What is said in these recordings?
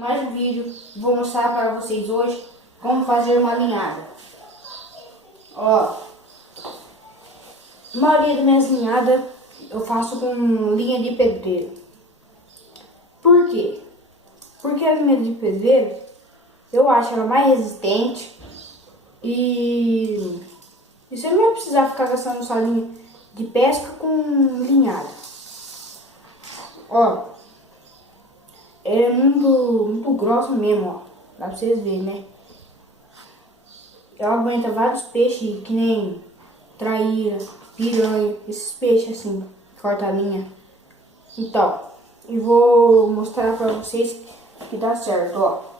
Mais um vídeo, vou mostrar para vocês hoje como fazer uma linhada. Ó, a maioria das minhas linhadas eu faço com linha de pedreiro. Por quê? Porque a linha de pedreiro eu acho ela mais resistente e você não vai precisar ficar gastando sua linha de pesca com linhada. Ó, é muito grosso mesmo, ó. Dá pra vocês verem, né? Ela aguenta vários peixes, que nem traíra, piranha, esses peixes assim, corta a linha. Então, eu vou mostrar pra vocês que dá certo, ó.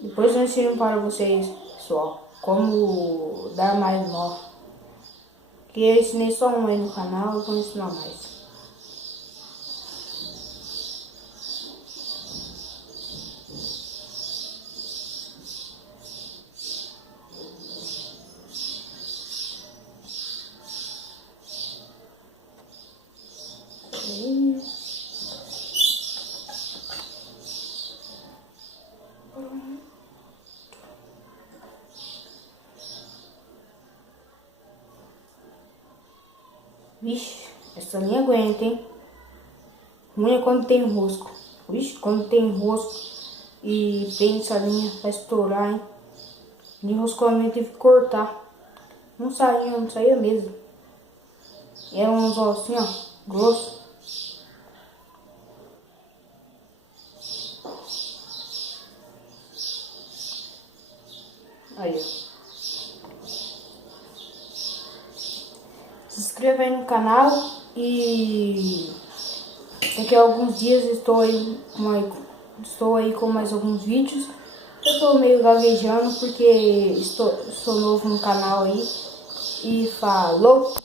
Depois eu ensino para vocês, pessoal, como dar mais nó. Que eu ensinei só um aí no canal, eu vou ensinar mais. Vixe, essa linha aguenta, hein? Ruim é quando tem rosco. Vixe, quando tem rosco e prende essa linha, vai estourar, hein? De enroscamento tive que cortar. Não saía mesmo. Era um anzol assim, ó, grosso. Aí, ó. Se inscreva aí no canal e daqui a alguns dias estou aí com mais alguns vídeos. Eu estou meio gaguejando porque sou novo no canal aí. E falou!